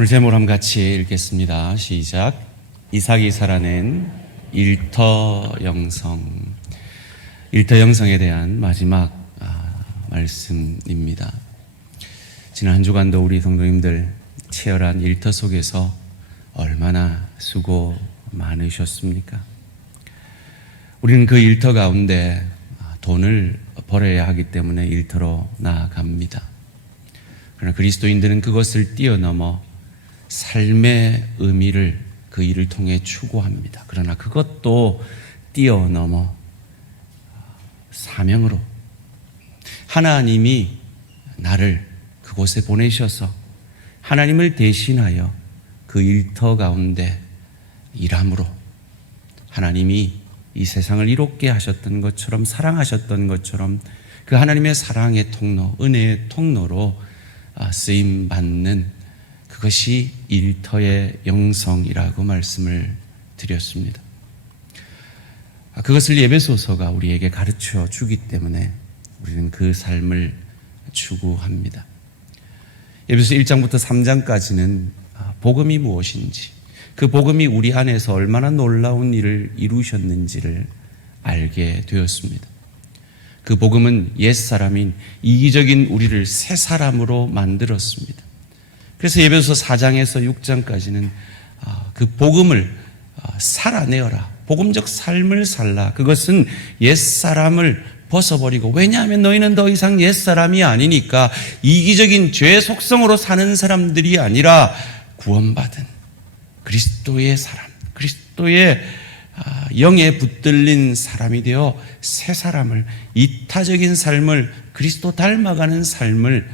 오늘 제목을 한번 같이 읽겠습니다. 시작. 이삭이 살아낸 일터영성. 일터영성에 대한 마지막 말씀입니다. 지난 한 주간도 우리 성도님들 치열한 일터 속에서 얼마나 수고 많으셨습니까? 우리는 그 일터 가운데 돈을 벌어야 하기 때문에 일터로 나아갑니다. 그러나 그리스도인들은 그것을 뛰어넘어 삶의 의미를 그 일을 통해 추구합니다. 그러나 그것도 뛰어넘어 사명으로 하나님이 나를 그곳에 보내셔서 하나님을 대신하여 그 일터 가운데 일함으로 하나님이 이 세상을 이롭게 하셨던 것처럼 사랑하셨던 것처럼 그 하나님의 사랑의 통로, 은혜의 통로로 쓰임받는 그것이 일터의 영성이라고 말씀을 드렸습니다. 그것을 예배소서가 우리에게 가르쳐 주기 때문에 우리는 그 삶을 추구합니다. 예배소 1장부터 3장까지는 복음이 무엇인지, 그 복음이 우리 안에서 얼마나 놀라운 일을 이루셨는지를 알게 되었습니다. 그 복음은 옛사람인 이기적인 우리를 새 사람으로 만들었습니다. 그래서 예배소서 4장에서 6장까지는 그 복음을 살아내어라, 복음적 삶을 살라. 그것은 옛사람을 벗어버리고, 왜냐하면 너희는 더 이상 옛사람이 아니니까 이기적인 죄 속성으로 사는 사람들이 아니라 구원받은 그리스도의 사람, 그리스도의 영에 붙들린 사람이 되어 새 사람을, 이타적인 삶을, 그리스도 닮아가는 삶을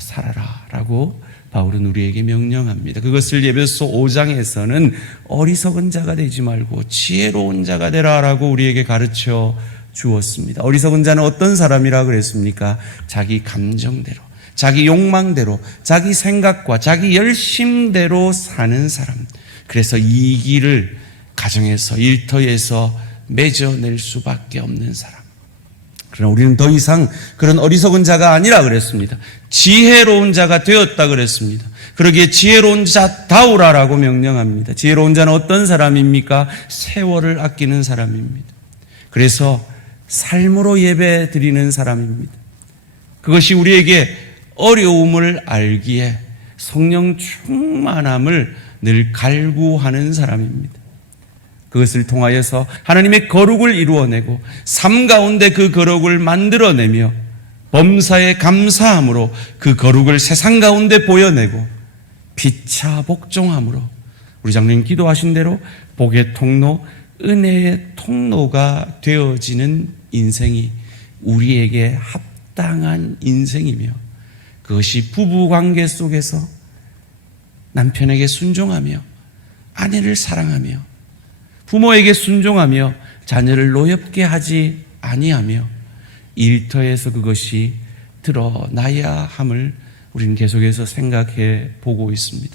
살아라 라고 바울은 우리에게 명령합니다. 그것을 예배소 5장에서는 어리석은 자가 되지 말고 지혜로운 자가 되라 라고 우리에게 가르쳐 주었습니다. 어리석은 자는 어떤 사람이라 그랬습니까? 자기 감정대로, 자기 욕망대로, 자기 생각과 자기 열심대로 사는 사람. 그래서 이 길을 가정에서, 일터에서 맺어낼 수밖에 없는 사람. 그러나 우리는 더 이상 그런 어리석은 자가 아니라 그랬습니다. 지혜로운 자가 되었다 그랬습니다. 그러기에 지혜로운 자다우라라고 명령합니다. 지혜로운 자는 어떤 사람입니까? 세월을 아끼는 사람입니다. 그래서 삶으로 예배 드리는 사람입니다. 그것이 우리에게 어려움을 알기에 성령 충만함을 늘 갈구하는 사람입니다. 그것을 통하여서 하나님의 거룩을 이루어내고 삶 가운데 그 거룩을 만들어내며 범사에 감사함으로 그 거룩을 세상 가운데 보여내고 피차 복종함으로 우리 장로님 기도하신 대로 복의 통로, 은혜의 통로가 되어지는 인생이 우리에게 합당한 인생이며, 그것이 부부관계 속에서 남편에게 순종하며 아내를 사랑하며 부모에게 순종하며 자녀를 노엽게 하지 아니하며 일터에서 그것이 드러나야 함을 우리는 계속해서 생각해 보고 있습니다.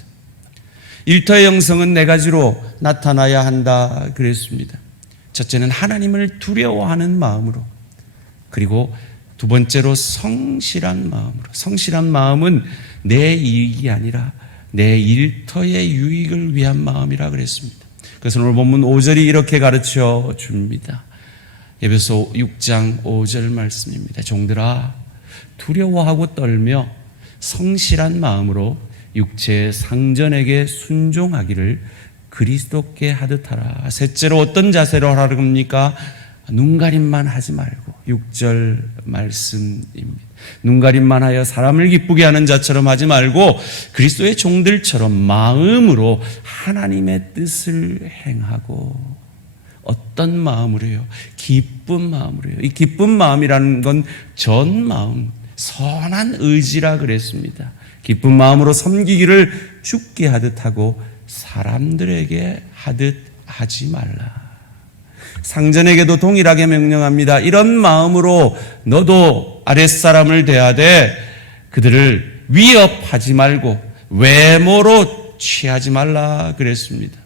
일터의 영성은 네 가지로 나타나야 한다 그랬습니다. 첫째는 하나님을 두려워하는 마음으로, 그리고 두 번째로 성실한 마음으로. 성실한 마음은 내 이익이 아니라 내 일터의 유익을 위한 마음이라 그랬습니다. 그래서 오늘 본문 5절이 이렇게 가르쳐 줍니다. 에베소 6장 5절 말씀입니다. 종들아, 두려워하고 떨며 성실한 마음으로 육체의 상전에게 순종하기를 그리스도께 하듯 하라. 셋째로 어떤 자세로 하라는 겁니까? 눈가림만 하지 말고. 6절 말씀입니다. 눈가림만 하여 사람을 기쁘게 하는 자처럼 하지 말고 그리스도의 종들처럼 마음으로 하나님의 뜻을 행하고. 어떤 마음으로요? 기쁜 마음으로요. 이 기쁜 마음이라는 건 전 마음, 선한 의지라 그랬습니다. 기쁜 마음으로 섬기기를 주께 하듯 하고 사람들에게 하듯 하지 말라. 상전에게도 동일하게 명령합니다. 이런 마음으로 너도 아랫사람을 대하되 그들을 위협하지 말고 외모로 취하지 말라 그랬습니다.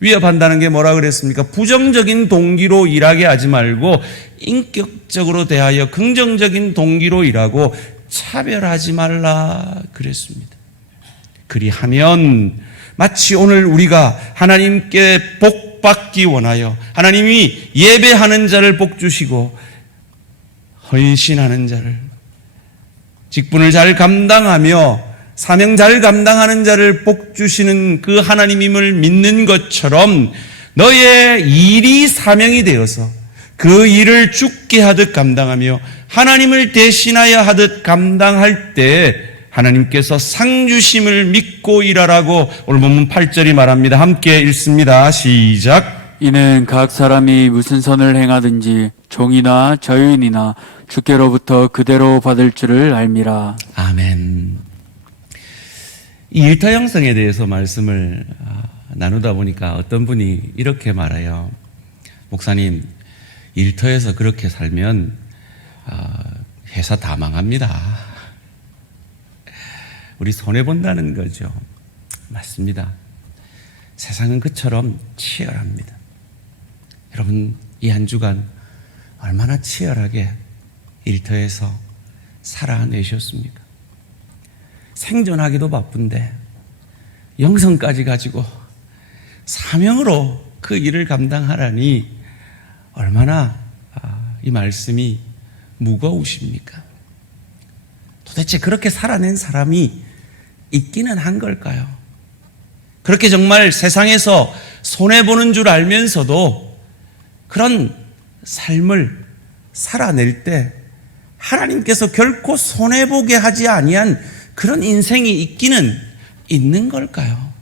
위협한다는 게 뭐라 그랬습니까? 부정적인 동기로 일하게 하지 말고 인격적으로 대하여 긍정적인 동기로 일하고 차별하지 말라 그랬습니다. 그리하면 마치 오늘 우리가 하나님께 복받기 원하여 하나님이 예배하는 자를 복주시고 헌신하는 자를, 직분을 잘 감당하며 사명 잘 감당하는 자를 복주시는 그 하나님임을 믿는 것처럼 너의 일이 사명이 되어서 그 일을 주께 하듯 감당하며 하나님을 대신하여 하듯 감당할 때 하나님께서 상 주심을 믿고 일하라고 오늘 본문 8절이 말합니다. 함께 읽습니다. 시작. 이는 각 사람이 무슨 선을 행하든지 종이나 자유인이나 주께로부터 그대로 받을 줄을 알미라. 아멘. 이 일터 형성에 대해서 말씀을 나누다 보니까 어떤 분이 이렇게 말해요. 목사님, 일터에서 그렇게 살면 회사 다 망합니다. 우리 손해본다는 거죠. 맞습니다. 세상은 그처럼 치열합니다. 여러분, 이 한 주간 얼마나 치열하게 일터에서 살아내셨습니까? 생존하기도 바쁜데 영성까지 가지고 사명으로 그 일을 감당하라니 얼마나 이 말씀이 무거우십니까? 도대체 그렇게 살아낸 사람이 있기는 한 걸까요? 그렇게 정말 세상에서 손해보는 줄 알면서도 그런 삶을 살아낼 때 하나님께서 결코 손해보게 하지 아니한 그런 인생이 있기는 있는 걸까요?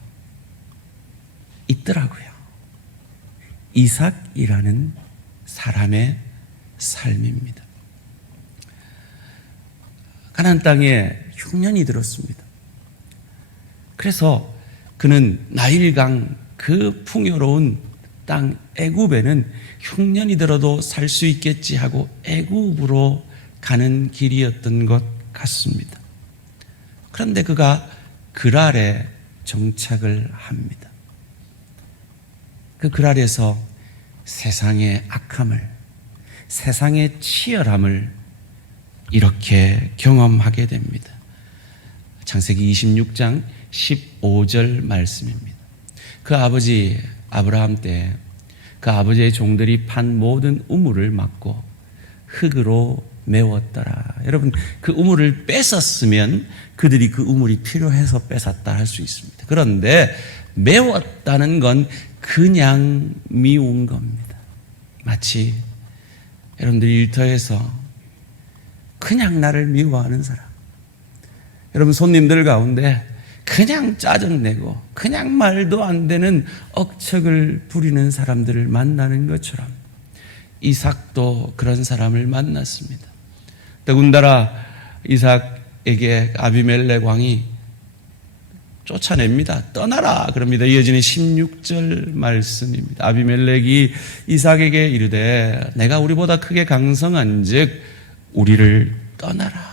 있더라고요. 이삭이라는 사람의 삶입니다. 가나안 땅에 흉년이 들었습니다. 그래서 그는 나일강 그 풍요로운 땅 애굽에는 흉년이 들어도 살 수 있겠지 하고 애굽으로 가는 길이었던 것 같습니다. 그런데 그가 그랄에 정착을 합니다. 그 그랄에서 세상의 악함을, 세상의 치열함을 이렇게 경험하게 됩니다. 창세기 26장 15절 말씀입니다. 그 아버지 아브라함 때 그 아버지의 종들이 판 모든 우물을 막고 흙으로 메웠더라. 여러분, 그 우물을 뺏었으면 그들이 그 우물이 필요해서 뺏었다 할 수 있습니다. 그런데 메웠다는 건 그냥 미운 겁니다. 마치 여러분들이 일터에서 그냥 나를 미워하는 사람, 여러분 손님들 가운데 그냥 짜증내고 그냥 말도 안 되는 억척을 부리는 사람들을 만나는 것처럼 이삭도 그런 사람을 만났습니다. 더군다나 이삭에게 아비멜렉 왕이 쫓아냅니다. 떠나라 그럽니다. 이어지는 16절 말씀입니다. 아비멜렉이 이삭에게 이르되 내가 우리보다 크게 강성한 즉 우리를 떠나라.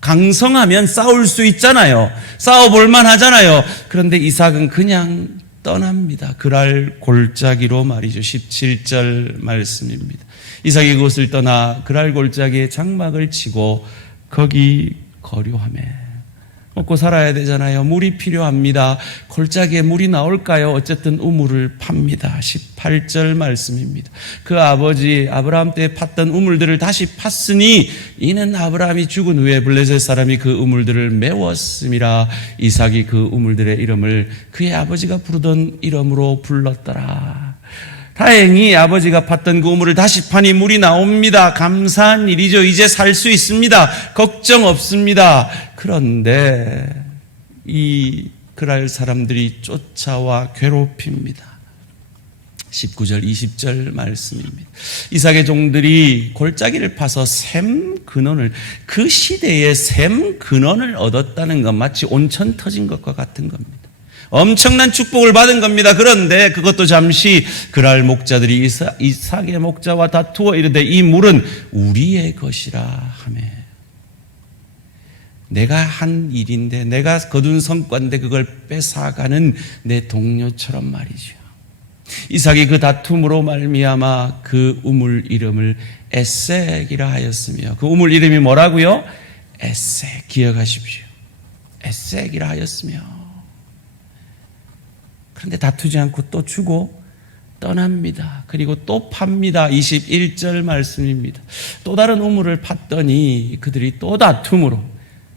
강성하면 싸울 수 있잖아요. 싸워볼만 하잖아요. 그런데 이삭은 그냥 떠납니다. 그랄 골짜기로 말이죠. 17절 말씀입니다. 이삭이 그곳을 떠나 그랄 골짜기에 장막을 치고 거기 거류하매. 먹고 살아야 되잖아요. 물이 필요합니다. 골짜기에 물이 나올까요? 어쨌든 우물을 팝니다. 18절 말씀입니다. 그 아버지 아브라함 때 팠던 우물들을 다시 팠으니 이는 아브라함이 죽은 후에 블레셋 사람이 그 우물들을 메웠음이라. 이삭이 그 우물들의 이름을 그의 아버지가 부르던 이름으로 불렀더라. 다행히 아버지가 팠던 그 우물을 다시 파니 물이 나옵니다. 감사한 일이죠. 이제 살 수 있습니다. 걱정 없습니다. 그런데 이 그랄 사람들이 쫓아와 괴롭힙니다. 19절 20절 말씀입니다. 이삭의 종들이 골짜기를 파서 샘 근원을, 그 시대에 샘 근원을 얻었다는 건 마치 온천 터진 것과 같은 겁니다. 엄청난 축복을 받은 겁니다. 그런데 그것도 잠시 그랄 목자들이 이삭의 목자와 다투어 이르되 이 물은 우리의 것이라 하며. 내가 한 일인데, 내가 거둔 성과인데 그걸 뺏어가는 내 동료처럼 말이죠. 이삭이 그 다툼으로 말미암아 그 우물 이름을 에섹이라 하였으며, 그 우물 이름이 뭐라고요? 에섹. 기억하십시오. 에섹이라 하였으며. 그런데 다투지 않고 또 주고 떠납니다. 그리고 또 팝니다. 21절 말씀입니다. 또 다른 우물을 팠더니 그들이 또 다툼으로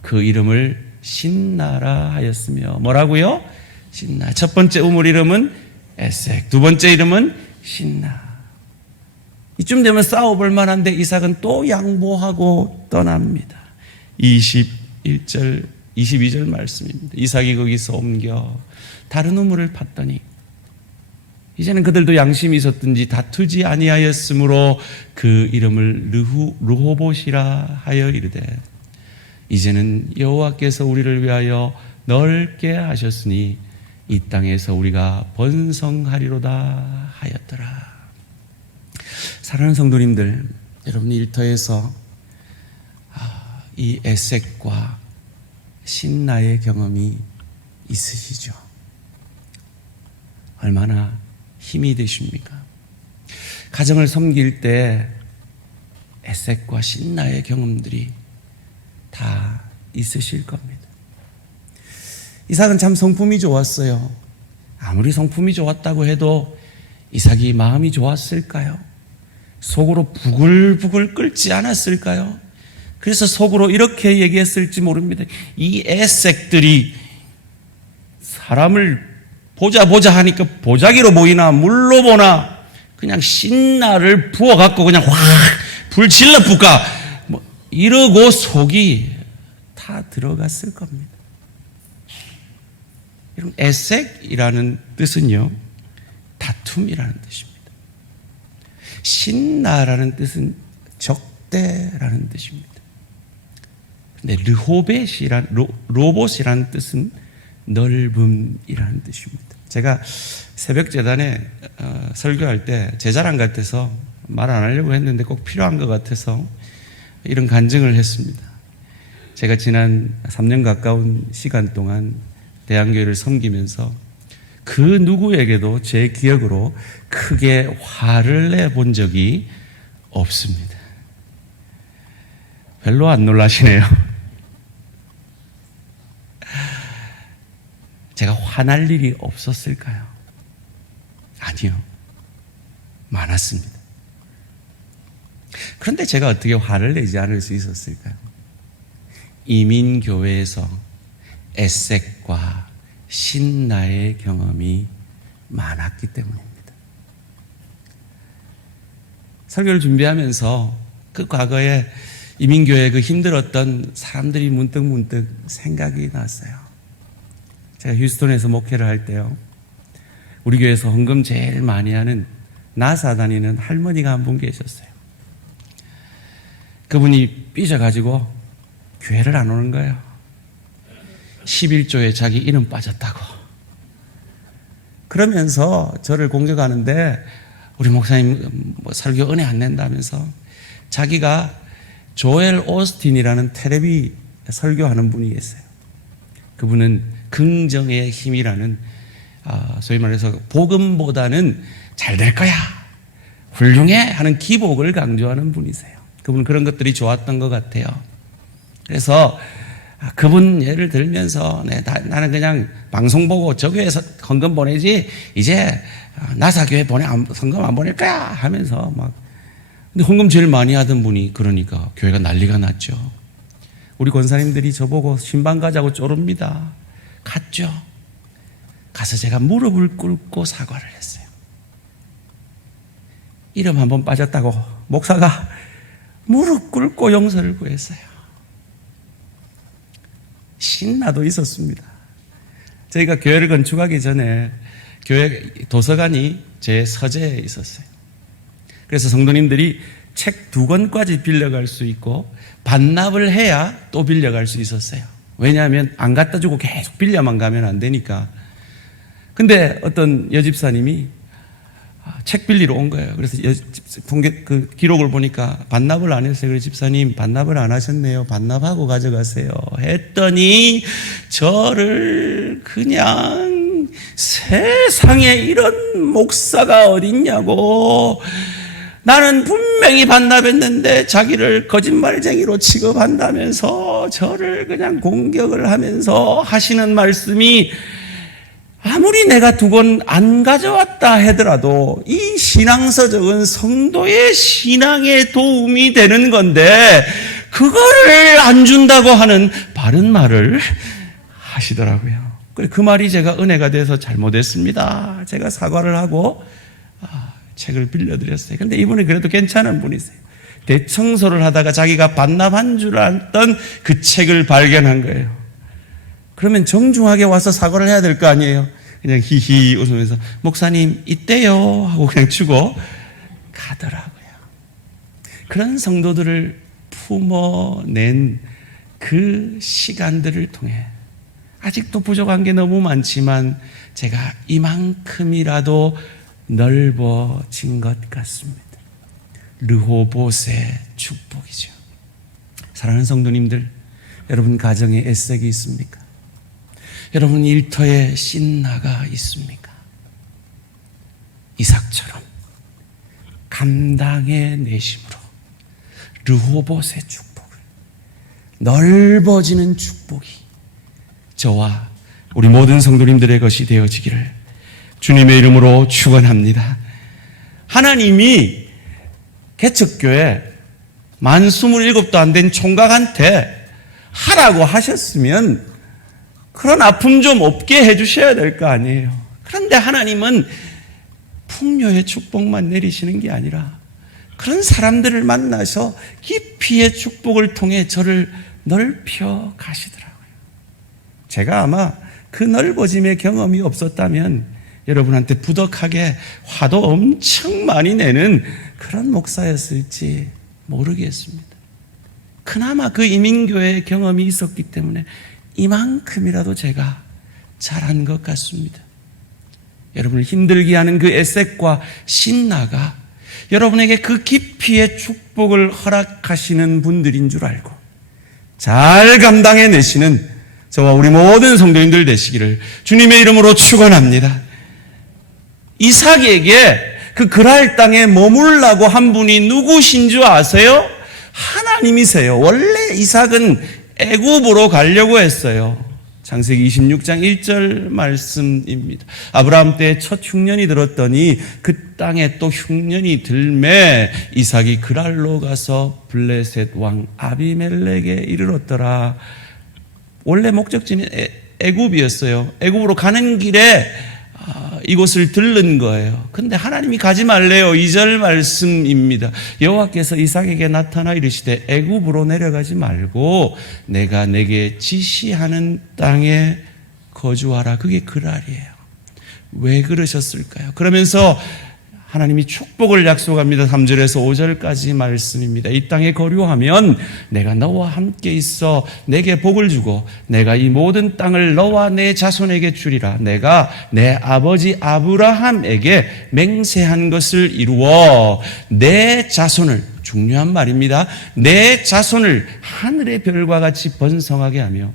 그 이름을 신나라 하였으며, 뭐라고요? 신나. 첫 번째 우물 이름은 에색, 두 번째 이름은 신나. 이쯤 되면 싸워볼 만한데 이삭은 또 양보하고 떠납니다. 21절, 22절 말씀입니다. 이삭이 거기서 옮겨 다른 우물을 팠더니 이제는 그들도 양심이 있었든지 다투지 아니하였으므로 그 이름을 르호봇이라 하여 이르되, 이제는 여호와께서 우리를 위하여 넓게 하셨으니 이 땅에서 우리가 번성하리로다 하였더라. 사랑하는 성도님들, 여러분 일터에서 이 에색과 신나의 경험이 있으시죠? 얼마나 힘이 되십니까? 가정을 섬길 때 에색과 신나의 경험들이 다 있으실 겁니다. 이삭은 참 성품이 좋았어요. 아무리 성품이 좋았다고 해도 이삭이 마음이 좋았을까요? 속으로 부글부글 끓지 않았을까요? 그래서 속으로 이렇게 얘기했을지 모릅니다. 이 에색들이 사람을 보자 하니까 보자기로 보이나 물로 보나 그냥 신나를 부어갖고 그냥 확 불 질러 붓까 뭐 이러고 속이 다 들어갔을 겁니다. 여러분, 에색이라는 뜻은요, 다툼이라는 뜻입니다. 신나라는 뜻은 적대라는 뜻입니다. 근데 로봇이라는 뜻은 넓음이라는 뜻입니다. 제가 새벽 재단에 설교할 때 제 자랑 같아서 말 안 하려고 했는데 꼭 필요한 것 같아서 이런 간증을 했습니다. 제가 지난 3년 가까운 시간 동안 대한교회를 섬기면서 그 누구에게도 제 기억으로 크게 화를 내본 적이 없습니다. 별로 안 놀라시네요. 제가 화날 일이 없었을까요? 아니요. 많았습니다. 그런데 제가 어떻게 화를 내지 않을 수 있었을까요? 이민교회에서 에색과 신나의 경험이 많았기 때문입니다. 설교를 준비하면서 그 과거에 이민교회 그 힘들었던 사람들이 문득 생각이 났어요. 제가 휴스턴에서 목회를 할 때요, 우리 교회에서 헌금 제일 많이 하는 나사 다니는 할머니가 한 분 계셨어요. 그분이 삐져가지고 교회를 안 오는 거예요. 11조에 자기 이름 빠졌다고. 그러면서 저를 공격하는데, 우리 목사님 뭐 설교 은혜 안 낸다면서 자기가 조엘 오스틴이라는 텔레비 설교하는 분이 계세요. 그분은 긍정의 힘이라는, 소위 말해서 복음보다는 잘 될 거야, 훌륭해 하는 기복을 강조하는 분이세요. 그분은 그런 것들이 좋았던 것 같아요. 그래서 그분 예를 들면서 나는 그냥 방송 보고 저 교회에서 헌금 보내지 이제 나사 교회 헌금 안 보낼 거야 하면서 막. 근데 헌금 제일 많이 하던 분이 그러니까 교회가 난리가 났죠. 우리 권사님들이 저보고 신방 가자고 쪼릅니다. 갔죠. 가서 제가 무릎을 꿇고 사과를 했어요. 이름 한번 빠졌다고 목사가 무릎 꿇고 용서를 구했어요. 신나도 있었습니다. 저희가 교회를 건축하기 전에 교회 도서관이 제 서재에 있었어요. 그래서 성도님들이 책 2권까지 빌려갈 수 있고 반납을 해야 또 빌려갈 수 있었어요. 왜냐하면 안 갖다 주고 계속 빌려만 가면 안 되니까. 근데 어떤 여집사님이 책 빌리러 온 거예요. 그래서 그 기록을 보니까 반납을 안 했어요. 그래서 집사님 반납을 안 하셨네요. 반납하고 가져가세요. 했더니 저를 그냥 세상에 이런 목사가 어딨냐고, 나는 분명히 반납했는데 자기를 거짓말쟁이로 취급한다면서 저를 그냥 공격을 하면서 하시는 말씀이 아무리 내가 두 권 안 가져왔다 하더라도 이 신앙서적은 성도의 신앙에 도움이 되는 건데 그거를 안 준다고 하는 바른 말을 하시더라고요. 그 말이 제가 은혜가 돼서 잘못했습니다. 제가 사과를 하고 책을 빌려드렸어요. 근데 이분이 그래도 괜찮은 분이세요. 대청소를 하다가 자기가 반납한 줄 알았던 그 책을 발견한 거예요. 그러면 정중하게 와서 사과를 해야 될 거 아니에요. 그냥 히히 웃으면서 목사님 이때요 하고 그냥 주고 가더라고요. 그런 성도들을 품어낸 그 시간들을 통해 아직도 부족한 게 너무 많지만 제가 이만큼이라도 넓어진 것 같습니다. 르호봇의 축복이죠. 사랑하는 성도님들, 여러분 가정에 애색이 있습니까? 여러분 일터에 신나가 있습니까? 이삭처럼 감당해 내심으로 르호봇의 축복을, 넓어지는 축복이 저와 우리 모든 성도님들의 것이 되어지기를 주님의 이름으로 축원합니다. 하나님이 개척교회 만 27도 안 된 총각한테 하라고 하셨으면 그런 아픔 좀 없게 해주셔야 될 거 아니에요. 그런데 하나님은 풍요의 축복만 내리시는 게 아니라 그런 사람들을 만나서 깊이의 축복을 통해 저를 넓혀 가시더라고요. 제가 아마 그 넓어짐의 경험이 없었다면 여러분한테 부덕하게 화도 엄청 많이 내는 그런 목사였을지 모르겠습니다. 그나마 그 이민교회의 경험이 있었기 때문에 이만큼이라도 제가 잘한 것 같습니다. 여러분을 힘들게 하는 그 애색과 신나가 여러분에게 그 깊이의 축복을 허락하시는 분들인 줄 알고 잘 감당해내시는 저와 우리 모든 성도님들 되시기를 주님의 이름으로 축원합니다. 이삭에게 그 그랄 땅에 머물라고 한 분이 누구신 줄 아세요? 하나님이세요. 원래 이삭은 애굽으로 가려고 했어요. 창세기 26장 1절 말씀입니다. 아브라함 때 첫 흉년이 들었더니 그 땅에 또 흉년이 들매 이삭이 그랄로 가서 블레셋 왕 아비멜렉에 이르렀더라. 원래 목적지는 애굽이었어요. 애굽으로 가는 길에 이곳을 들른 거예요. 근데 하나님이 가지 말래요. 2절 말씀입니다. 여호와께서 이삭에게 나타나 이르시되 애굽으로 내려가지 말고 내가 내게 지시하는 땅에 거주하라. 그게 그랄이에요. 왜 그러셨을까요? 그러면서 하나님이 축복을 약속합니다. 3절에서 5절까지 말씀입니다. 이 땅에 거류하면 내가 너와 함께 있어 내게 복을 주고 내가 이 모든 땅을 너와 내 자손에게 주리라. 내가 내 아버지 아브라함에게 맹세한 것을 이루어 내 자손을, 중요한 말입니다, 내 자손을 하늘의 별과 같이 번성하게 하며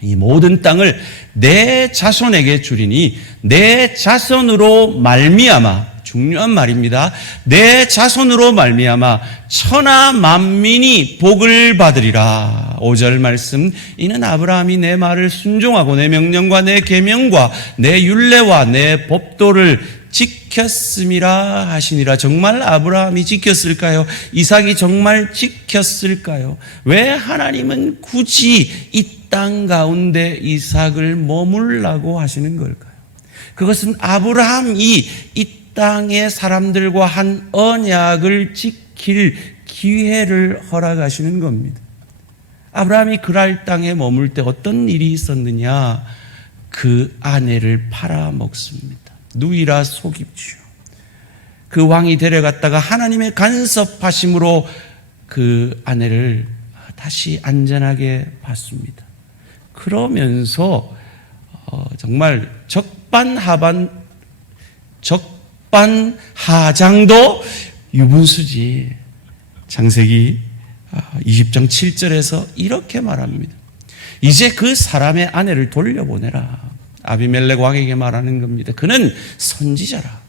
이 모든 땅을 내 자손에게 주리니 내 자손으로 말미암아, 중요한 말입니다, 내 자손으로 말미암아 천하 만민이 복을 받으리라. 5절 말씀, 이는 아브라함이 내 말을 순종하고 내 명령과 내 계명과 내 율례와 내 법도를 지켰음이라 하시니라. 정말 아브라함이 지켰을까요? 이삭이 정말 지켰을까요? 왜 하나님은 굳이 이 땅 가운데 이삭을 머물라고 하시는 걸까요? 그것은 아브라함이 이 땅의 사람들과 한 언약을 지킬 기회를 허락하시는 겁니다. 아브라함이 그랄 땅에 머물 때 어떤 일이 있었느냐? 그 아내를 팔아먹습니다. 누이라 속입지요. 그 왕이 데려갔다가 하나님의 간섭하심으로 그 아내를 다시 안전하게 받습니다. 그러면서 정말 적반하장도 유분수지. 창세기 20장 7절에서 이렇게 말합니다. 이제 그 사람의 아내를 돌려보내라. 아비멜렉 왕에게 말하는 겁니다. 그는 선지자라.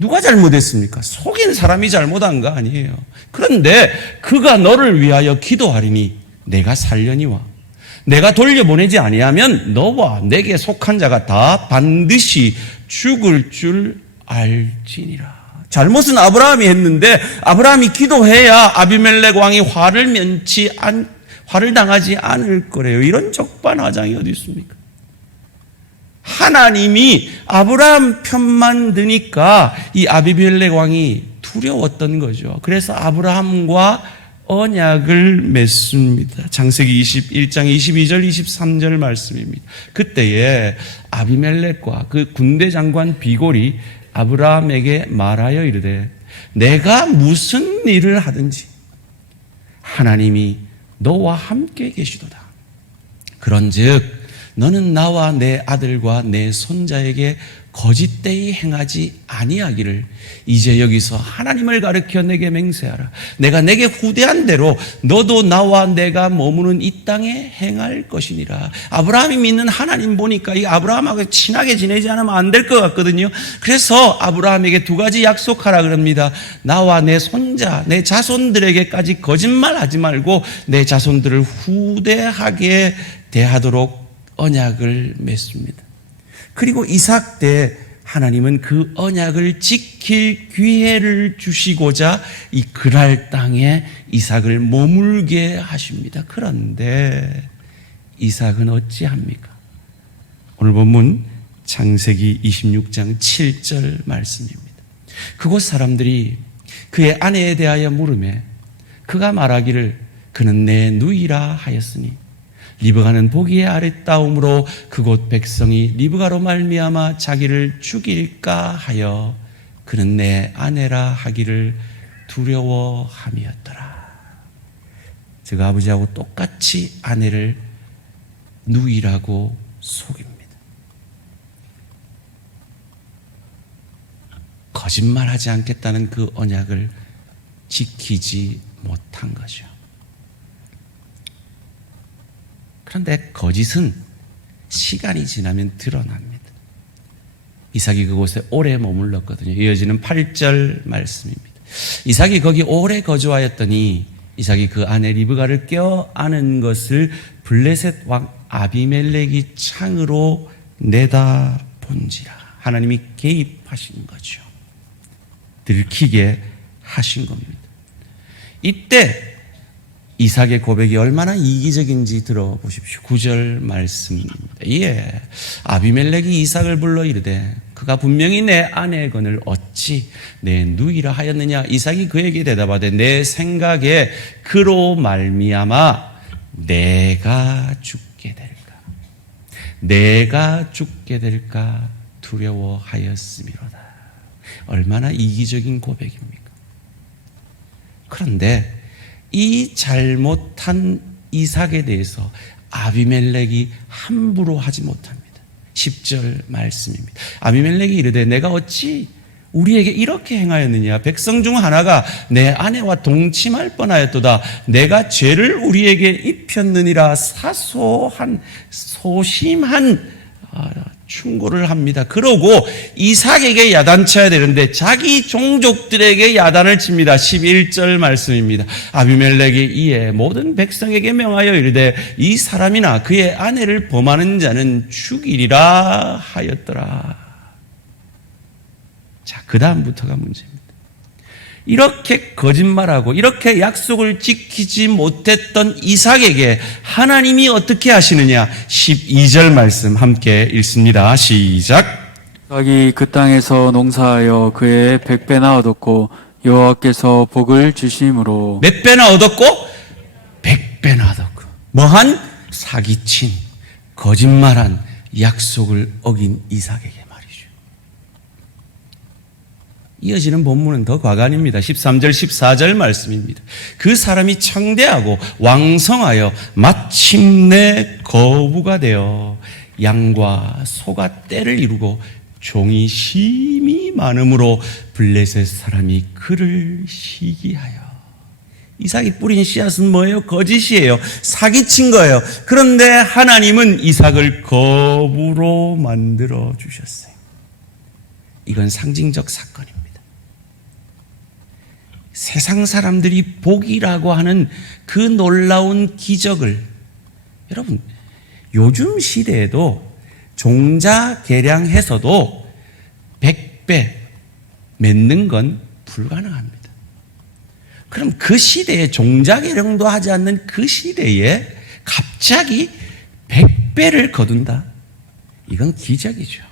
누가 잘못했습니까? 속인 사람이 잘못한 거 아니에요. 그런데 그가 너를 위하여 기도하리니 내가 살려니와 내가 돌려보내지 아니하면 너와 내게 속한 자가 다 반드시 죽을 줄 알지니라. 잘못은 아브라함이 했는데 아브라함이 기도해야 아비멜렉 왕이 화를 당하지 않을 거래요. 이런 적반하장이 어디 있습니까? 하나님이 아브라함 편만 드니까 이 아비멜렉 왕이 두려웠던 거죠. 그래서 아브라함과 언약을 맺습니다. 창세기 21장 22절 23절 말씀입니다. 그때에 아비멜렉과 그 군대 장관 비골이 아브라함에게 말하여 이르되 내가 무슨 일을 하든지 하나님이 너와 함께 계시도다. 그런즉 너는 나와 내 아들과 내 손자에게 거짓되이 행하지 아니하기를 이제 여기서 하나님을 가르쳐 내게 맹세하라. 내가 내게 후대한 대로 너도 나와 내가 머무는 이 땅에 행할 것이니라. 아브라함이 믿는 하나님 보니까 이 아브라함하고 친하게 지내지 않으면 안 될 것 같거든요. 그래서 아브라함에게 두 가지 약속하라 그럽니다. 나와 내 손자, 내 자손들에게까지 거짓말하지 말고 내 자손들을 후대하게 대하도록 언약을 맺습니다. 그리고 이삭 때 하나님은 그 언약을 지킬 기회를 주시고자 이 그랄 땅에 이삭을 머물게 하십니다. 그런데 이삭은 어찌합니까? 오늘 본문 창세기 26장 7절 말씀입니다. 그곳 사람들이 그의 아내에 대하여 물으매 그가 말하기를 그는 내 누이라 하였으니 리브가는 보기에 아랫다움으로 그곳 백성이 리브가로 말미암아 자기를 죽일까 하여 그는 내 아내라 하기를 두려워함이었더라. 즉 아버지하고 똑같이 아내를 누이라고 속입니다. 거짓말하지 않겠다는 그 언약을 지키지 못한 거죠. 그런데 거짓은 시간이 지나면 드러납니다. 이삭이 그곳에 오래 머물렀거든요. 이어지는 8절 말씀입니다. 이삭이 거기 오래 거주하였더니 이삭이 그 아내 리브가를 껴안은 것을 블레셋 왕 아비멜렉이 창으로 내다본지라. 하나님이 개입하신 거죠. 들키게 하신 겁니다. 이때 이삭의 고백이 얼마나 이기적인지 들어보십시오. 9절 말씀입니다. 예, 아비멜렉이 이삭을 불러 이르되 그가 분명히 내 아내의 건을 어찌 내 누이라 하였느냐. 이삭이 그에게 대답하되 내 생각에 그로 말미암아 내가 죽게 될까 두려워하였음이로다. 얼마나 이기적인 고백입니까? 그런데 이 잘못한 이삭에 대해서 아비멜렉이 함부로 하지 못합니다. 10절 말씀입니다. 아비멜렉이 이르되 내가 어찌 우리에게 이렇게 행하였느냐. 백성 중 하나가 내 아내와 동침할 뻔하였도다. 내가 죄를 우리에게 입혔느니라. 소심한 충고를 합니다. 그러고 이삭에게 야단쳐야 되는데 자기 종족들에게 야단을 칩니다. 11절 말씀입니다. 아비멜렉이 이에 모든 백성에게 명하여 이르되 이 사람이나 그의 아내를 범하는 자는 죽이리라 하였더라. 자, 그 다음부터가 문제입니다. 이렇게 거짓말하고 이렇게 약속을 지키지 못했던 이삭에게 하나님이 어떻게 하시느냐. 12절 말씀 함께 읽습니다. 시작. 이삭이 그 땅에서 농사하여 그의 100배나 얻었고 여호와께서 복을 주심으로. 몇 배나 얻었고? 100배나 얻었고. 뭐한? 사기친, 거짓말한, 약속을 어긴 이삭에게 말이죠. 이어지는 본문은 더 과간입니다. 13절 14절 말씀입니다. 그 사람이 창대하고 왕성하여 마침내 거부가 되어 양과 소가 떼를 이루고 종이 심히 많음으로 블레셋 사람이 그를 시기하여. 이삭이 뿌린 씨앗은 뭐예요? 거짓이에요. 사기친 거예요. 그런데 하나님은 이삭을 거부로 만들어 주셨어요. 이건 상징적 사건입니다. 세상 사람들이 복이라고 하는 그 놀라운 기적을, 여러분 요즘 시대에도 종자 계량해서도 100배 맺는 건 불가능합니다. 그럼 그 시대에 종자 계량도 하지 않는 그 시대에 갑자기 100배를 거둔다? 이건 기적이죠.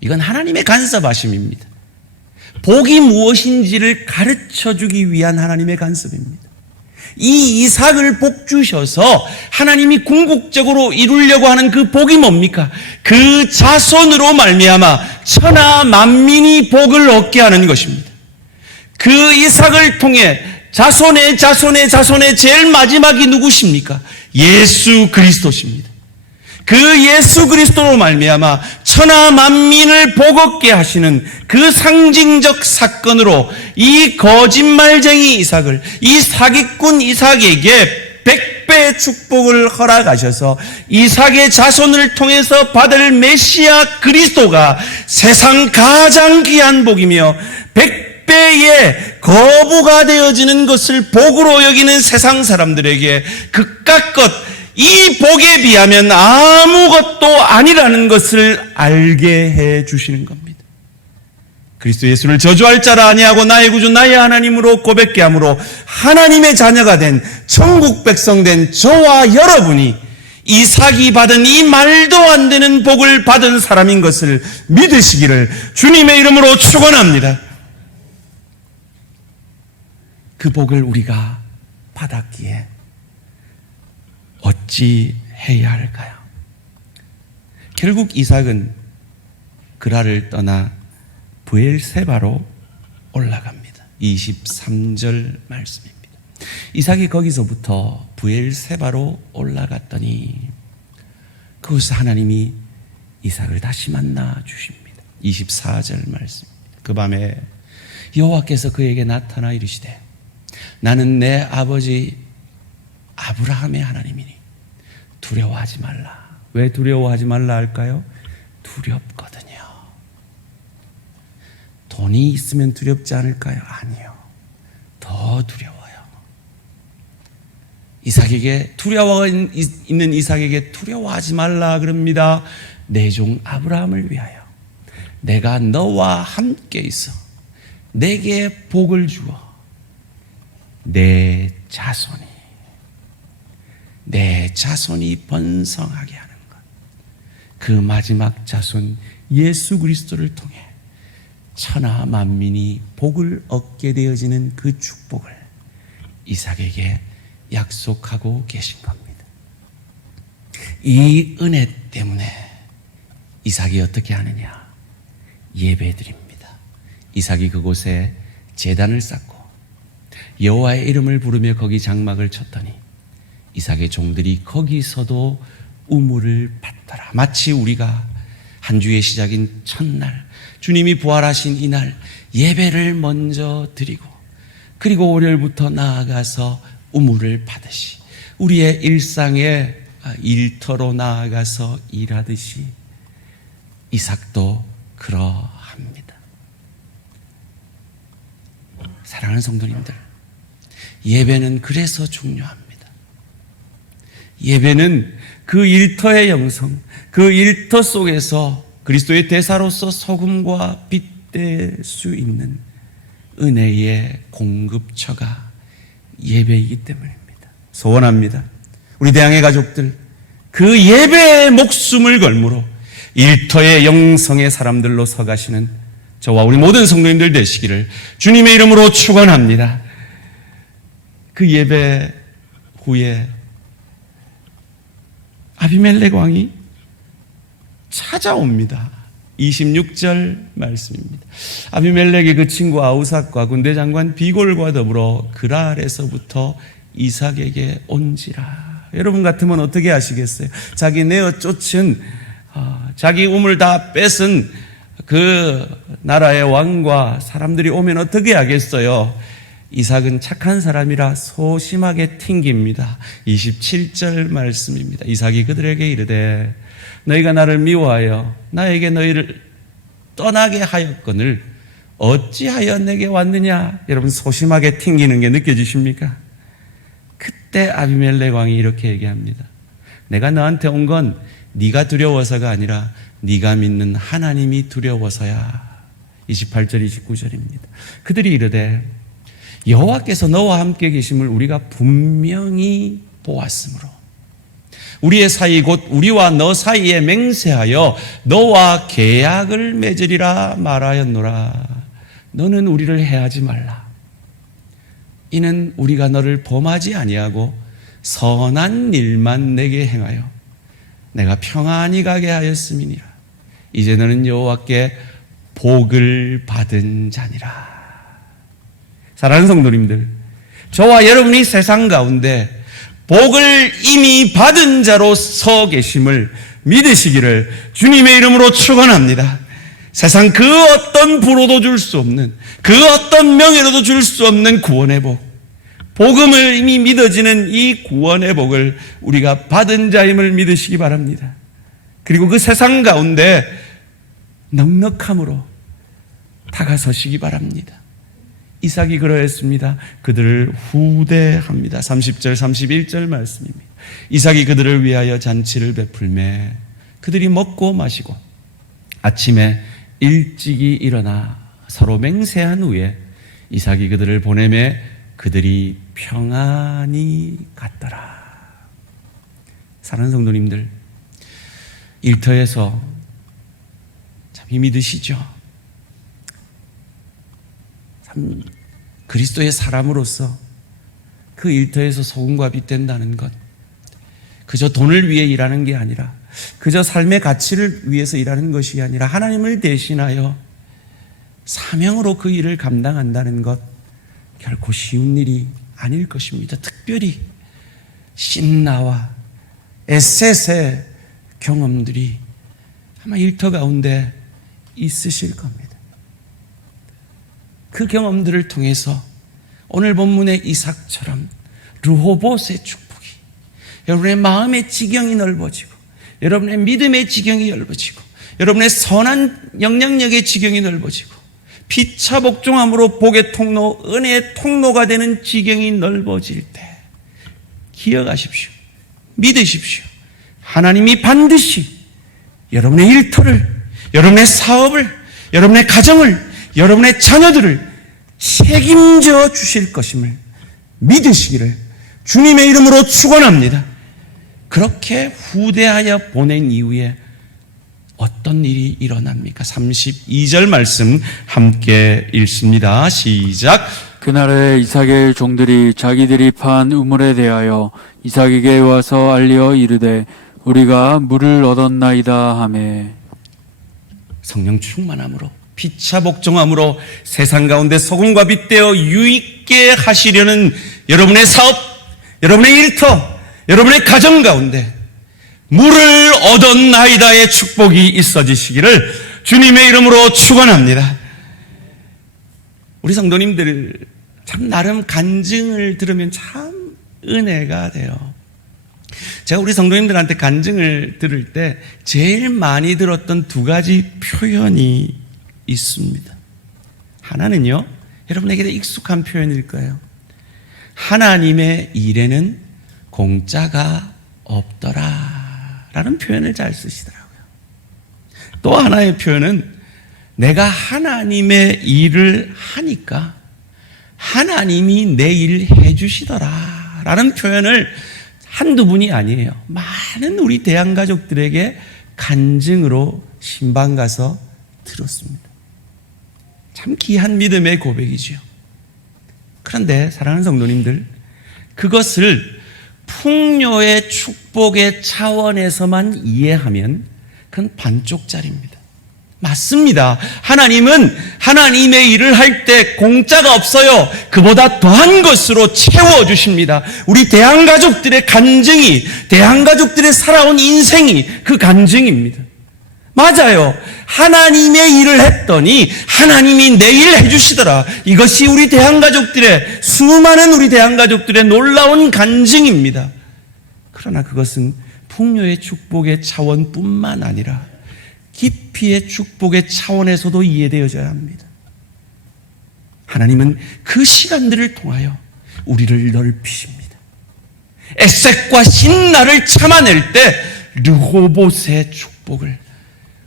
이건 하나님의 간섭하심입니다. 복이 무엇인지를 가르쳐 주기 위한 하나님의 간섭입니다. 이 이삭을 복 주셔서 하나님이 궁극적으로 이루려고 하는 그 복이 뭡니까? 그 자손으로 말미암아 천하 만민이 복을 얻게 하는 것입니다. 그 이삭을 통해 자손의 자손의 자손의 제일 마지막이 누구십니까? 예수 그리스도십니다. 그 예수 그리스도로 말미암아 천하 만민을 복 얻게 하시는 그 상징적 사건으로 이 거짓말쟁이 이삭을, 이 사기꾼 이삭에게 100배의 축복을 허락하셔서 이삭의 자손을 통해서 받을 메시아 그리스도가 세상 가장 귀한 복이며 100배의 거부가 되어지는 것을 복으로 여기는 세상 사람들에게 그깟것 이 복에 비하면 아무것도 아니라는 것을 알게 해 주시는 겁니다. 그리스도 예수를 저주할 자라 아니하고 나의 구주 나의 하나님으로 고백케 함으로 하나님의 자녀가 된 천국 백성 된 저와 여러분이 이삭이 받은 이 말도 안 되는 복을 받은 사람인 것을 믿으시기를 주님의 이름으로 축원합니다. 그 복을 우리가 받았기에 어찌 해야 할까요? 결국 이삭은 그랄을 떠나 브엘세바로 올라갑니다. 23절 말씀입니다. 이삭이 거기서부터 브엘세바로 올라갔더니 그곳에서 하나님이 이삭을 다시 만나 주십니다. 24절 말씀. 그 밤에 여호와께서 그에게 나타나 이르시되 나는 내 아버지 아브라함의 하나님이니 두려워하지 말라. 왜 두려워하지 말라 할까요? 두렵거든요. 돈이 있으면 두렵지 않을까요? 아니요. 더 두려워요. 이삭에게 두려워 있는 이삭에게 두려워하지 말라 그럽니다. 내 종 아브라함을 위하여 내가 너와 함께 있어 내게 복을 주어 내 자손이 번성하게 하는 것. 그 마지막 자손 예수 그리스도를 통해 천하 만민이 복을 얻게 되어지는 그 축복을 이삭에게 약속하고 계신 겁니다. 이 은혜 때문에 이삭이 어떻게 하느냐? 예배드립니다. 이삭이 그곳에 제단을 쌓고 여호와의 이름을 부르며 거기 장막을 쳤더니 이삭의 종들이 거기서도 우물을 받더라. 마치 우리가 한 주의 시작인 첫날 주님이 부활하신 이날 예배를 먼저 드리고 그리고 월요일부터 나아가서 우물을 받으시 우리의 일상의 일터로 나아가서 일하듯이 이삭도 그러합니다. 사랑하는 성도님들, 예배는 그래서 중요합니다. 예배는 그 일터의 영성, 그 일터 속에서 그리스도의 대사로서 소금과 빛 될 수 있는 은혜의 공급처가 예배이기 때문입니다. 소원합니다. 우리 대항해 가족들, 그 예배에 목숨을 걸므로 일터의 영성의 사람들로 서가시는 저와 우리 모든 성도님들 되시기를 주님의 이름으로 축원합니다. 그 예배 후에 아비멜렉 왕이 찾아옵니다. 26절 말씀입니다. 아비멜렉의 그 친구 아우삭과 군대 장관 비골과 더불어 그랄에서부터 이삭에게 온지라. 여러분 같으면 어떻게 하시겠어요? 자기 내어 쫓은 자기 우물 다 뺏은 그 나라의 왕과 사람들이 오면 어떻게 하겠어요? 이삭은 착한 사람이라 소심하게 튕깁니다. 27절 말씀입니다. 이삭이 그들에게 이르되 너희가 나를 미워하여 나에게 너희를 떠나게 하였거늘 어찌하여 내게 왔느냐? 여러분 소심하게 튕기는 게 느껴지십니까? 그때 아비멜렉 왕이 이렇게 얘기합니다. 내가 너한테 온 건 네가 두려워서가 아니라 네가 믿는 하나님이 두려워서야. 28절 29절입니다. 그들이 이르되 여호와께서 너와 함께 계심을 우리가 분명히 보았으므로 우리의 사이 곧 우리와 너 사이에 맹세하여 너와 계약을 맺으리라 말하였노라. 너는 우리를 해하지 말라. 이는 우리가 너를 범하지 아니하고 선한 일만 내게 행하여 내가 평안히 가게 하였음이니라. 이제 너는 여호와께 복을 받은 자니라. 사랑하는 성도님들, 저와 여러분이 세상 가운데 복을 이미 받은 자로 서 계심을 믿으시기를 주님의 이름으로 축원합니다. 세상 그 어떤 부로도 줄 수 없는, 그 어떤 명예로도 줄 수 없는 구원의 복, 복음을 이미 믿어지는 이 구원의 복을 우리가 받은 자임을 믿으시기 바랍니다. 그리고 그 세상 가운데 넉넉함으로 다가서시기 바랍니다. 이삭이 그러했습니다. 그들을 후대합니다. 30절 31절 말씀입니다. 이삭이 그들을 위하여 잔치를 베풀매 그들이 먹고 마시고 아침에 일찍이 일어나 서로 맹세한 후에 이삭이 그들을 보내매 그들이 평안히 갔더라. 사랑하는 성도님들, 일터에서 참 힘이 드시죠? 참 그리스도의 사람으로서 그 일터에서 소금과 빛 된다는 것, 그저 돈을 위해 일하는 게 아니라, 그저 삶의 가치를 위해서 일하는 것이 아니라 하나님을 대신하여 사명으로 그 일을 감당한다는 것, 결코 쉬운 일이 아닐 것입니다. 특별히 신나와 에셋의 경험들이 아마 일터 가운데 있으실 겁니다. 그 경험들을 통해서 오늘 본문의 이삭처럼 르호봇의 축복이 여러분의 마음의 지경이 넓어지고, 여러분의 믿음의 지경이 넓어지고, 여러분의 선한 영향력의 지경이 넓어지고, 피차 복종함으로 복의 통로, 은혜의 통로가 되는 지경이 넓어질 때 기억하십시오. 믿으십시오. 하나님이 반드시 여러분의 일터를, 여러분의 사업을, 여러분의 가정을, 여러분의 자녀들을 책임져 주실 것임을 믿으시기를 주님의 이름으로 축원합니다. 그렇게 후대하여 보낸 이후에 어떤 일이 일어납니까? 32절 말씀 함께 읽습니다. 시작. 그날에 이삭의 종들이 자기들이 판 우물에 대하여 이삭에게 와서 알려 이르되 우리가 물을 얻었나이다 하매. 성령 충만함으로 피차 복종함으로 세상 가운데 소금과 빛 되어 유익게 하시려는 여러분의 사업, 여러분의 일터, 여러분의 가정 가운데 물을 얻었나이다의 축복이 있어지시기를 주님의 이름으로 축원합니다. 우리 성도님들 참 나름 간증을 들으면 참 은혜가 돼요. 제가 우리 성도님들한테 간증을 들을 때 제일 많이 들었던 두 가지 표현이 있습니다. 하나는요, 여러분에게 익숙한 표현일 거예요. 하나님의 일에는 공짜가 없더라 라는 표현을 잘 쓰시더라고요. 또 하나의 표현은 내가 하나님의 일을 하니까 하나님이 내 일 해주시더라 라는 표현을 한두 분이 아니에요. 많은 우리 대한가족들에게 간증으로 신방 가서 들었습니다. 참 귀한 믿음의 고백이죠. 그런데 사랑하는 성도님들, 그것을 풍요의 축복의 차원에서만 이해하면 그건 반쪽짜리입니다. 맞습니다. 하나님은 하나님의 일을 할 때 공짜가 없어요. 그보다 더한 것으로 채워주십니다. 우리 대한가족들의 간증이, 대한가족들의 살아온 인생이 그 간증입니다. 맞아요. 하나님의 일을 했더니 하나님이 내 일을 해주시더라. 이것이 우리 대한가족들의, 수많은 우리 대한가족들의 놀라운 간증입니다. 그러나 그것은 풍요의 축복의 차원뿐만 아니라 깊이의 축복의 차원에서도 이해되어져야 합니다. 하나님은 그 시간들을 통하여 우리를 넓히십니다. 에색과 신나를 참아낼 때 르호봇의 축복을,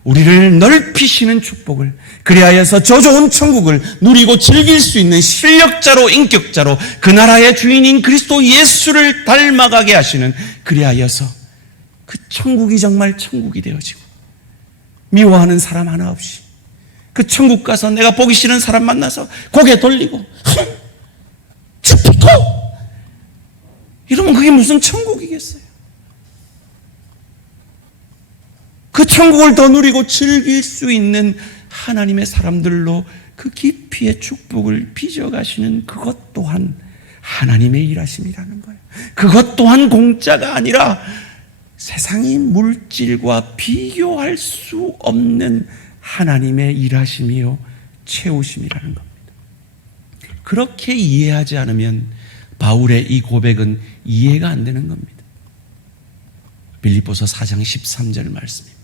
우리를 넓히시는 축복을, 그리하여서 저 좋은 천국을 누리고 즐길 수 있는 실력자로, 인격자로 그 나라의 주인인 그리스도 예수를 닮아가게 하시는, 그리하여서 그 천국이 정말 천국이 되어지고 미워하는 사람 하나 없이 그 천국 가서 내가 보기 싫은 사람 만나서 고개 돌리고 축복고 이러면 그게 무슨 천국이겠어요? 그 천국을 더 누리고 즐길 수 있는 하나님의 사람들로 그 깊이의 축복을 빚어가시는 그것 또한 하나님의 일하심이라는 거예요. 그것 또한 공짜가 아니라 세상이 물질과 비교할 수 없는 하나님의 일하심이요 채우심이라는 겁니다. 그렇게 이해하지 않으면 바울의 이 고백은 이해가 안 되는 겁니다. 빌립보서 4장 13절 말씀입니다.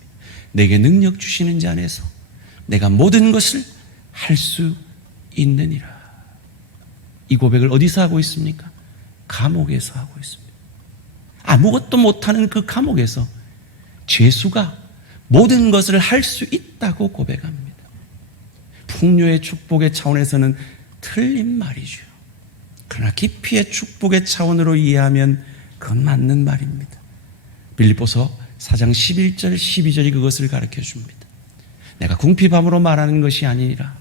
내게 능력 주시는 자 안에서 내가 모든 것을 할 수 있느니라. 이 고백을 어디서 하고 있습니까? 감옥에서 하고 있습니다. 아무것도 못하는 그 감옥에서 죄수가 모든 것을 할 수 있다고 고백합니다. 풍요의 축복의 차원에서는 틀린 말이죠. 그러나 깊이의 축복의 차원으로 이해하면 그건 맞는 말입니다. 빌립보서 4장 11절 12절이 그것을 가르쳐 줍니다. 내가 궁핍함으로 말하는 것이 아니라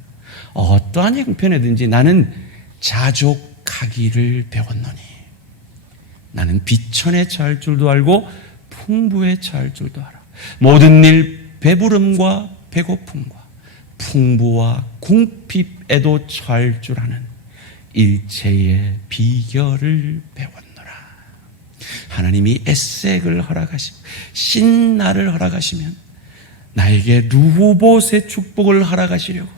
어떠한 형편에든지 나는 자족하기를 배웠노니, 나는 비천에 처할 줄도 알고 풍부에 처할 줄도 알아. 모든 일 배부름과 배고픔과 풍부와 궁핍에도 처할 줄 아는 일체의 비결을 배웠노라. 하나님이 에색을 허락하시고 신나를 허락하시면 나에게 루봇의 축복을 허락하시려고,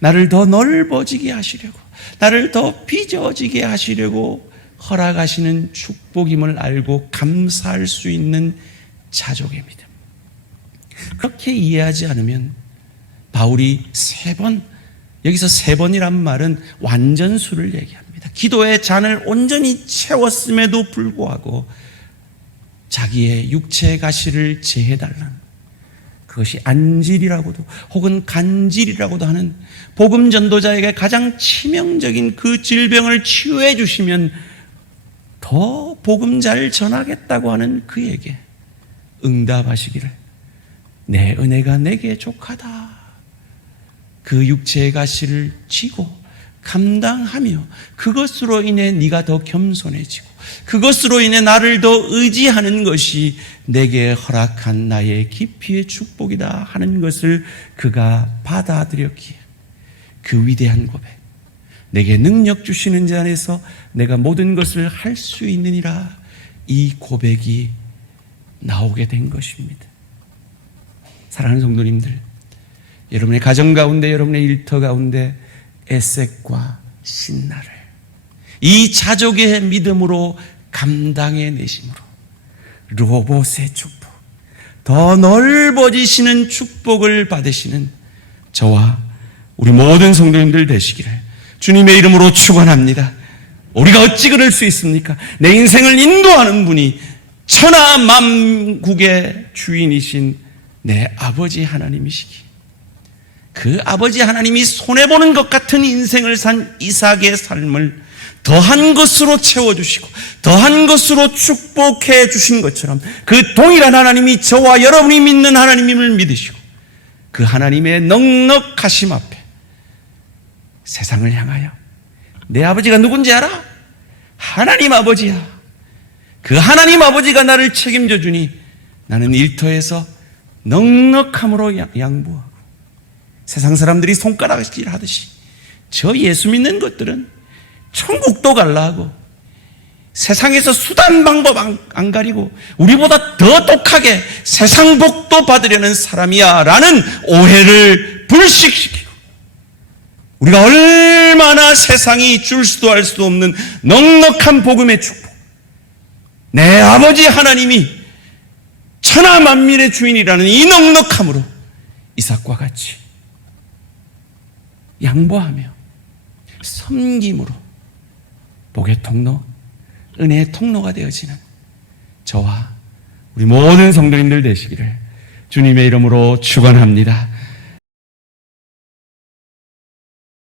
나를 더 넓어지게 하시려고, 나를 더 빚어지게 하시려고 허락하시는 축복임을 알고 감사할 수 있는 자족입니다. 그렇게 이해하지 않으면 바울이 여기서 3번이란 말은 완전수를 얘기합니다. 기도의 잔을 온전히 채웠음에도 불구하고 자기의 육체의 가시를 제해달라는, 그것이 안질이라고도 혹은 간질이라고도 하는 복음 전도자에게 가장 치명적인 그 질병을 치유해 주시면 더 복음 잘 전하겠다고 하는 그에게 응답하시기를, 내 은혜가 내게 족하다. 그 육체의 가시를 지고 감당하며 그것으로 인해 네가 더 겸손해지고 그것으로 인해 나를 더 의지하는 것이 내게 허락한 나의 깊이의 축복이다 하는 것을 그가 받아들였기에 그 위대한 고백, 내게 능력 주시는 자 안에서 내가 모든 것을 할 수 있느니라, 이 고백이 나오게 된 것입니다. 사랑하는 성도님들, 여러분의 가정 가운데, 여러분의 일터 가운데 에색과 신나를 이 자족의 믿음으로 감당해 내심으로 르호봇의 축복, 더 넓어지시는 축복을 받으시는 저와 우리 모든 성도님들 되시기를 주님의 이름으로 축원합니다. 우리가 어찌 그럴 수 있습니까? 내 인생을 인도하는 분이 천하 만국의 주인이신 내 아버지 하나님이시기, 그 아버지 하나님이 손해보는 것 같은 인생을 산 이삭의 삶을 더한 것으로 채워주시고 더한 것으로 축복해 주신 것처럼 그 동일한 하나님이 저와 여러분이 믿는 하나님임을 믿으시고 그 하나님의 넉넉하심 앞에 세상을 향하여 내 아버지가 누군지 알아? 하나님 아버지야. 그 하나님 아버지가 나를 책임져 주니 나는 일터에서 넉넉함으로 양보하고, 세상 사람들이 손가락질 하듯이 저 예수 믿는 것들은 천국도 갈라 하고 세상에서 수단 방법 안 가리고 우리보다 더 독하게 세상 복도 받으려는 사람이야 라는 오해를 불식시키고, 우리가 얼마나 세상이 줄 수도 할 수도 없는 넉넉한 복음의 축복, 내 아버지 하나님이 천하 만민의 주인이라는 이 넉넉함으로 이삭과 같이 양보하며 섬김으로 복의 통로, 은혜의 통로가 되어지는 저와 우리 모든 성도님들 되시기를 주님의 이름으로 축원합니다.